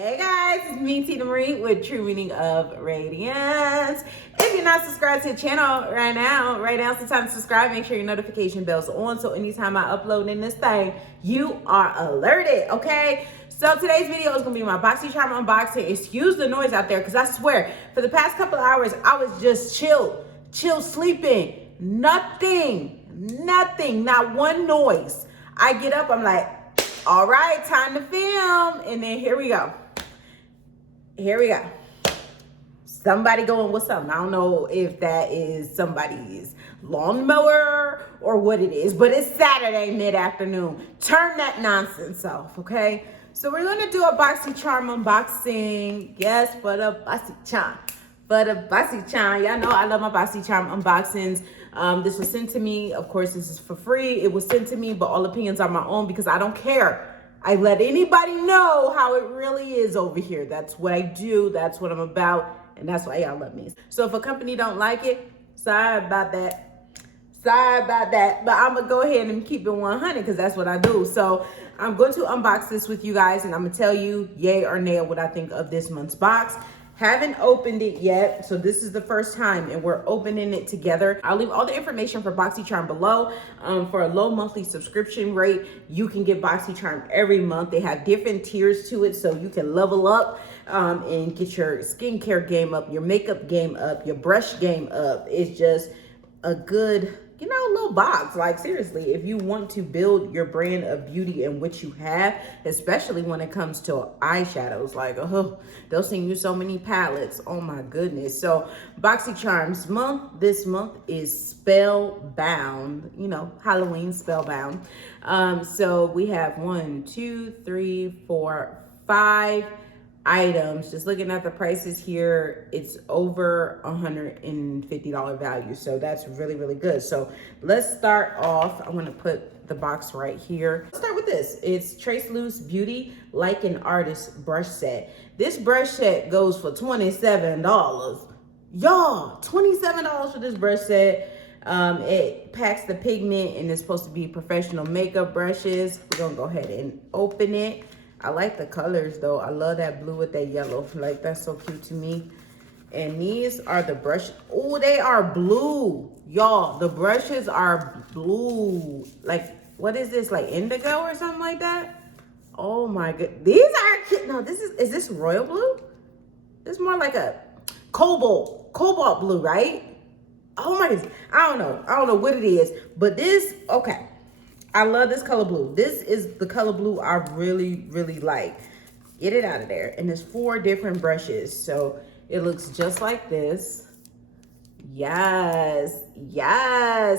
Hey guys, it's me, Tina Marie, with True Meaning of Radiance. If you're not subscribed to the channel right now is the time to subscribe. Make sure your notification bell's on so anytime I upload in this thing, you are alerted, okay? So today's video is gonna be my Boxycharm unboxing. Excuse the noise out there, because I swear, for the past couple of hours, I was just chill sleeping. Nothing, not one noise. I get up, I'm like, all right, time to film. And then here we go. Somebody going with something. I don't know if that is somebody's lawnmower or what it is, but it's Saturday mid-afternoon. Turn that nonsense off, okay? So we're gonna do a Boxycharm unboxing. Yes, for the Boxycharm. Y'all know I love my Boxycharm unboxings. This was sent to me. Of course, this is for free. It was sent to me, but all opinions are my own because I don't care. I let anybody know how it really is over here. That's what I do. That's what I'm about. And that's why y'all love me. So if a company don't like it, sorry about that. But I'm going to go ahead and keep it 100 because that's what I do. So I'm going to unbox this with you guys, and I'm going to tell you yay or nay what I think of this month's box. Haven't opened it yet, so this is the first time and we're opening it together. I'll leave all the information for Boxycharm below. For a low monthly subscription rate, you can get Boxycharm every month. They have different tiers to it, so you can level up and get your skincare game up, your makeup game up, your brush game up. It's just a good, little box. Like, seriously, if you want to build your brand of beauty and what you have, especially when it comes to eyeshadows, like, they'll send you so many palettes. Oh my goodness. So Boxycharm's month, this month is Spellbound, Halloween Spellbound. So we have 1, 2, 3, 4, 5 items. Just looking at the prices here, it's over $150 value, so that's really good. So let's start off. I'm going to put the box right here. Let's start with this. It's Trace Loose Beauty Like an Artist brush set. This brush set goes for $27. Y'all, $27 for this brush set. It packs the pigment and it's supposed to be professional makeup brushes. We're gonna go ahead and open it. I like the colors though. I love that blue with that yellow. Like, that's so cute to me. And these are the brushes. Oh, they are blue. Y'all, the brushes are blue. Like, what is this? Like indigo or something like that? Oh my god. These are cute. No, is this royal blue? This is more like a cobalt blue, right? Oh my goodness. I don't know what it is, but this, okay. I love this color blue. This is the color blue I really like. Get it out of there. And there's 4 different brushes. So it looks just like this. Yes.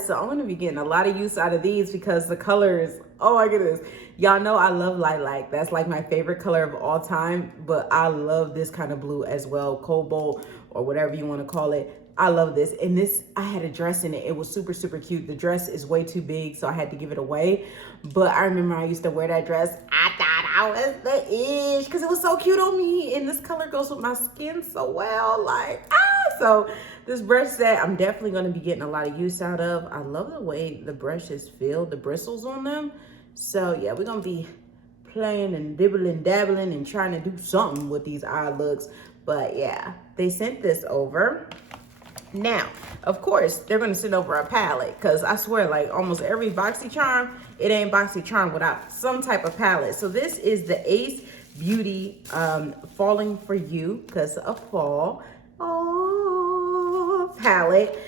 So I'm going to be getting a lot of use out of these because the colors, oh my goodness. Y'all know I love lilac. That's like my favorite color of all time. But I love this kind of blue as well. Cobalt or whatever you want to call it. I love this. And this, I had a dress in it. It was super cute. The dress is way too big, so I had to give it away. But I remember I used to wear that dress. I thought I was the ish because it was so cute on me. And this color goes with my skin so well. Like, so this brush set, I'm definitely going to be getting a lot of use out of. I love the way the brushes feel, the bristles on them. So yeah, we're going to be playing and dibbling, dabbling and trying to do something with these eye looks. But yeah, they sent this over. Now, of course, they're going to send over a palette because I swear, like, almost every Boxycharm, it ain't Boxycharm without some type of palette. So this is the Ace Beauty Falling For You because of fall. Oh, palette.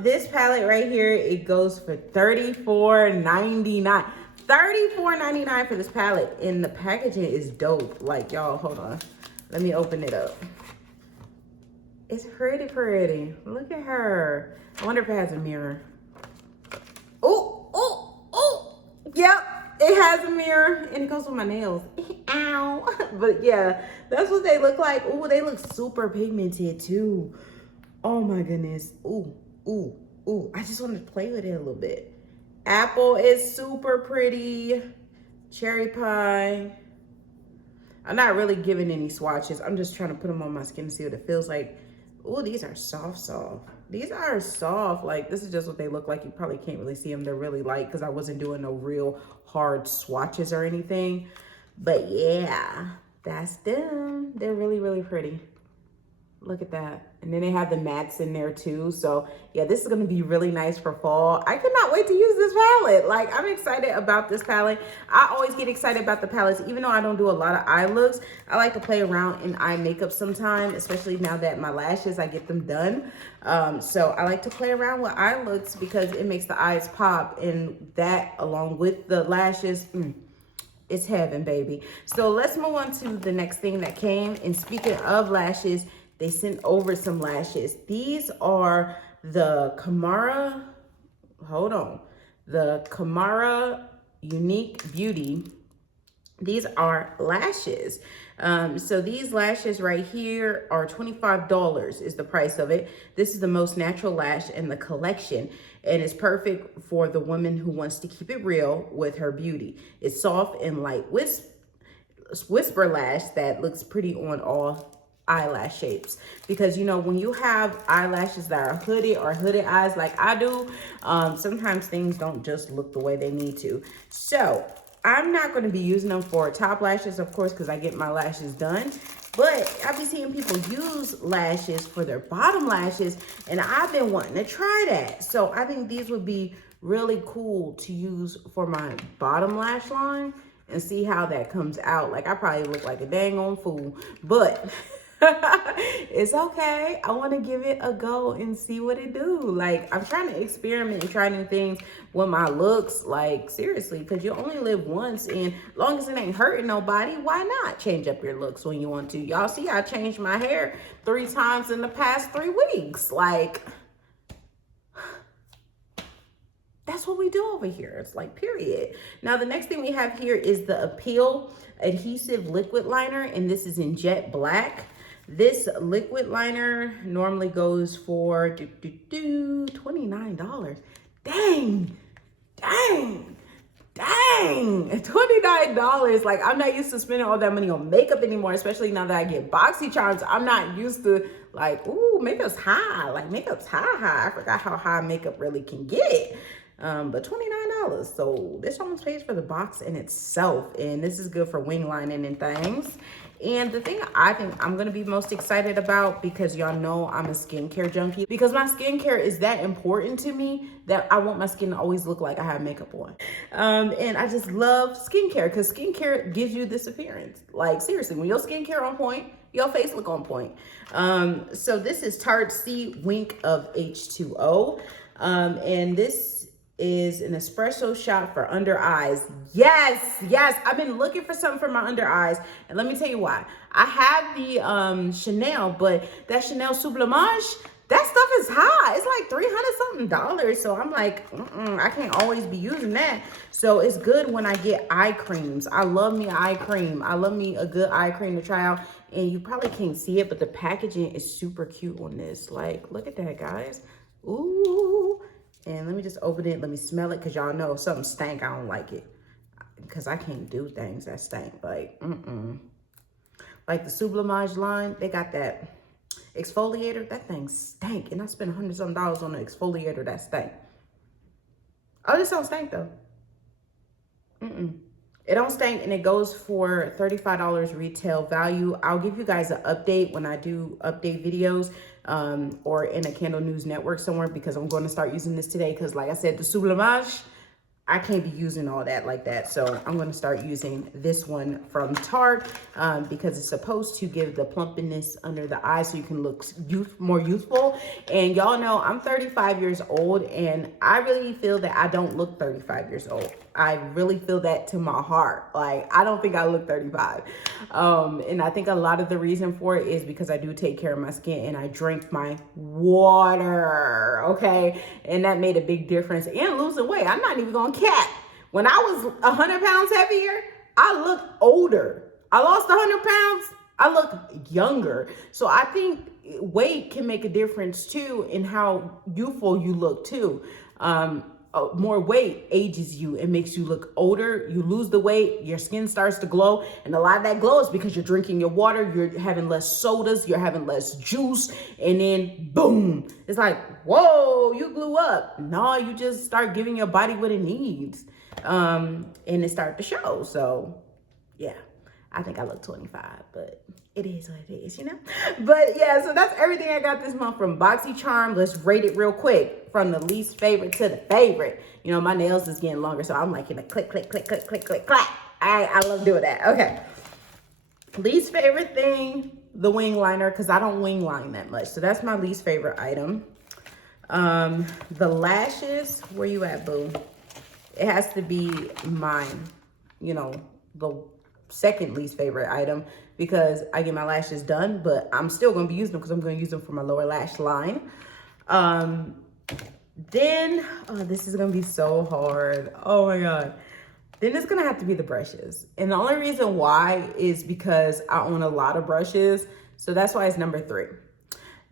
This palette right here, it goes for $34.99. $34.99 for this palette. And the packaging is dope. Like, y'all, hold on. Let me open it up. It's pretty. Look at her. I wonder if it has a mirror. Oh. Yep, it has a mirror and it goes with my nails. Ow. But yeah, that's what they look like. Oh, they look super pigmented too. Oh my goodness. Ooh. I just want to play with it a little bit. Apple is super pretty. Cherry pie. I'm not really giving any swatches. I'm just trying to put them on my skin to see what it feels like. Oh, these are soft. These are soft. Like, this is just what they look like. You probably can't really see them. They're really light because I wasn't doing no real hard swatches or anything. But yeah, That's them. They're really, really pretty. Look at that. And then they have the mats in there too. So yeah, this is going to be really nice for fall. I cannot wait to use this palette. Like, I'm excited about this palette. I always get excited about the palettes, even though I don't do a lot of eye looks. I like to play around in eye makeup sometime, especially now that my lashes, I get them done. So I like to play around with eye looks because it makes the eyes pop, and that along with the lashes, it's heaven, baby. So let's move on to the next thing that came. And speaking of lashes, they sent over some lashes. These are the Kamara, the Kamara Unique Beauty. These are lashes. So these lashes right here are $25 is the price of it. This is the most natural lash in the collection, and it's perfect for the woman who wants to keep it real with her beauty. It's soft and light whisper lash that looks pretty on all eyelash shapes, because you know, when you have eyelashes that are hooded or hooded eyes like I do, sometimes things don't just look the way they need to. So I'm not going to be using them for top lashes, of course, because I get my lashes done, but I've been seeing people use lashes for their bottom lashes, and I've been wanting to try that. So I think these would be really cool to use for my bottom lash line and see how that comes out. Like, I probably look like a dang on fool, but it's okay. I want to give it a go and see what it do. Like, I'm trying to experiment and try new things with my looks, like, seriously, because you only live once, and as long as it ain't hurting nobody, why not change up your looks when you want to? Y'all see I changed my hair 3 times in the past 3 weeks. Like, that's what we do over here. It's like, period. Now, the next thing we have here is the Appeal Adhesive Liquid Liner, and this is in Jet Black. This liquid liner normally goes for $29. Dang, $29. Like, I'm not used to spending all that money on makeup anymore, especially now that I get Boxycharms. I'm not used to, like, ooh, makeup's high. Like, makeup's high. I forgot how high makeup really can get. But $29. So this almost pays for the box in itself. And this is good for wing lining and things. And the thing I think I'm going to be most excited about, because y'all know I'm a skincare junkie, because my skincare is that important to me that I want my skin to always look like I have makeup on. And I just love skincare, because skincare gives you this appearance. Like, seriously, when your skincare on point, your face look on point. So this is Tarte C Wink of H2O. And this is an espresso shot for under eyes. Yes, I've been looking for something for my under eyes, and let me tell you why. I have the Chanel, but that Chanel Sublimage, that stuff is high. It's like $300 something. So I'm like, I can't always be using that. So it's good when I get eye creams. I love me eye cream. I love me a good eye cream to try out. And you probably can't see it, but the packaging is super cute on this. Like, look at that, guys. Ooh. And let me just open it. Let me smell it, because y'all know if something stank, I don't like it. Because I can't do things that stink. Like, Like the Sublimage line, they got that exfoliator. That thing stank. And I spent $100 something on an exfoliator that stank. Oh, this don't stink, though. It don't stink, and it goes for $35 retail value. I'll give you guys an update when I do update videos, or in a Candle News Network somewhere, because I'm going to start using this today. Because like I said, the Sublimage, I can't be using all that like that. So I'm going to start using this one from Tarte, because it's supposed to give the plumpness under the eyes so you can look more youthful. And y'all know I'm 35 years old, and I really feel that I don't look 35 years old. I really feel that to my heart. Like, I don't think I look 35. And I think a lot of the reason for it is because I do take care of my skin, and I drink my water, okay? And that made a big difference. And losing weight. I'm not even gonna cap. When I was 100 pounds heavier, I looked older. I lost 100 pounds, I look younger. So I think weight can make a difference too in how youthful you look too. More weight ages you and makes you look older. You lose the weight, your skin starts to glow, and a lot of that glow is because you're drinking your water, you're having less sodas, you're having less juice, and then boom, it's like, whoa, you blew up. No, you just start giving your body what it needs, and it starts to show. So yeah, I think I look 25, but it is what it is, you know? But yeah, so that's everything I got this month from Boxycharm. Let's rate it real quick from the least favorite to the favorite. You know, my nails is getting longer, so I'm like in a click, click, click, click, click, click, clack. I love doing that. Okay. Least favorite thing, the wing liner, because I don't wing line that much. So that's my least favorite item. The lashes, where you at, boo? It has to be mine, you know, the second least favorite item, because I get my lashes done, but I'm still going to be using them because I'm going to use them for my lower lash line. Then, oh, this is going to be so hard. Oh my God. Then it's going to have to be the brushes. And the only reason why is because I own a lot of brushes. So that's why it's number 3.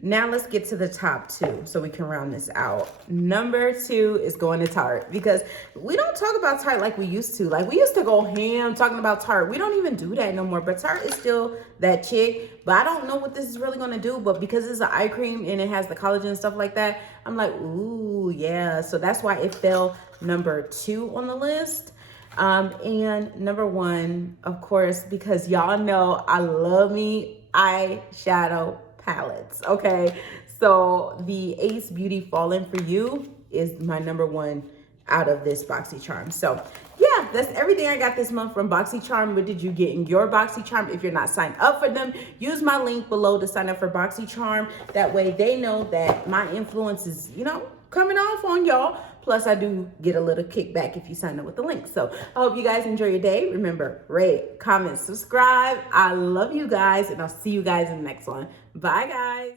Now let's get to the top 2 so we can round this out. Number 2 is going to Tarte, because we don't talk about Tarte like we used to. Like, we used to go ham talking about Tarte. We don't even do that no more, but Tarte is still that chick. But I don't know what this is really going to do, but because it's an eye cream and it has the collagen and stuff like that, I'm like, ooh, yeah. So that's why it fell number 2 on the list. And number 1, of course, because y'all know I love me eyeshadow palettes. Okay, so the Ace Beauty Fallen For You is my number 1 out of this Boxycharm. So yeah, that's everything I got this month from Boxycharm. What did you get in your Boxycharm? If you're not signed up for them, use my link below to sign up for Boxycharm. That way they know that my influence is, you know, coming off on y'all. Plus, I do get a little kickback if you sign up with the link. So I hope you guys enjoy your day. Remember, rate, comment, subscribe. I love you guys, and I'll see you guys in the next one. Bye, guys.